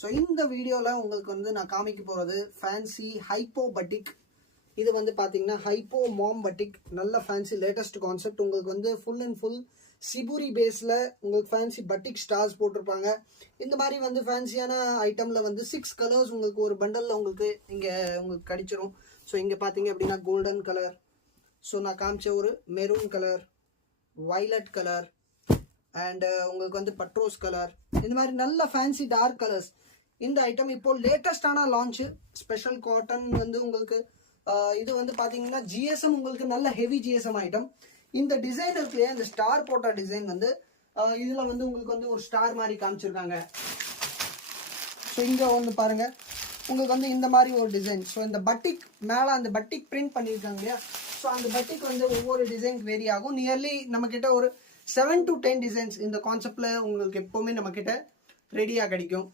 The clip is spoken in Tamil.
ஸோ இந்த வீடியோவில் உங்களுக்கு வந்து நான் காமிக்க போகிறது ஃபேன்சி ஹைப்போ பட்டிக். இது வந்து பார்த்தீங்கன்னா ஹைப்போ மாம் பட்டிக், நல்ல ஃபேன்சி லேட்டஸ்ட் கான்செப்ட். உங்களுக்கு வந்து ஃபுல் அண்ட் ஃபுல் சிபுரி பேஸில் உங்களுக்கு ஃபேன்சி பட்டிக் ஸ்டார்ஸ் போட்டிருப்பாங்க. இந்த மாதிரி வந்து ஃபேன்சியான ஐட்டமில் வந்து 6 கலர்ஸ் உங்களுக்கு ஒரு பண்டலில் உங்களுக்கு இங்கே உங்களுக்கு கிடைச்சிரும். ஸோ இங்கே பார்த்தீங்க அப்படின்னா கோல்டன் கலர், ஸோ நான் காமிச்ச ஒரு maroon colour, violet colour and உங்களுக்கு வந்து பட்ரோஸ் கலர், இந்த மாதிரி நல்ல ஃபேன்சி டார்க் கலர்ஸ். இந்த ஐட்டம் இப்போ லேட்டஸ்டான லான்ச்சு ஸ்பெஷல் காட்டன் வந்து உங்களுக்கு இது வந்து பார்த்தீங்கன்னா ஜிஎஸ்எம், உங்களுக்கு நல்ல ஹெவி ஜிஎஸ்எம் ஐட்டம். இந்த டிசைன் இருக்கு இல்லையா, இந்த ஸ்டார் போட்ட டிசைன் வந்து இதில் வந்து உங்களுக்கு வந்து ஒரு ஸ்டார் மாதிரி காமிச்சிருக்காங்க. ஸோ இங்கே வந்து பாருங்க, உங்களுக்கு வந்து இந்த மாதிரி ஒரு டிசைன். ஸோ இந்த பட்டிக் மேலே அந்த பட்டிக் பிரிண்ட் பண்ணியிருக்காங்க இல்லையா, ஸோ அந்த பட்டிக் வந்து ஒவ்வொரு டிசைனுக்கு வேரி ஆகும். நியர்லி நம்மக்கிட்ட ஒரு 7 to 10 டிசைன்ஸ் இந்த கான்செப்டில் உங்களுக்கு எப்போவுமே நம்மக்கிட்ட ரெடியாக கிடைக்கும்.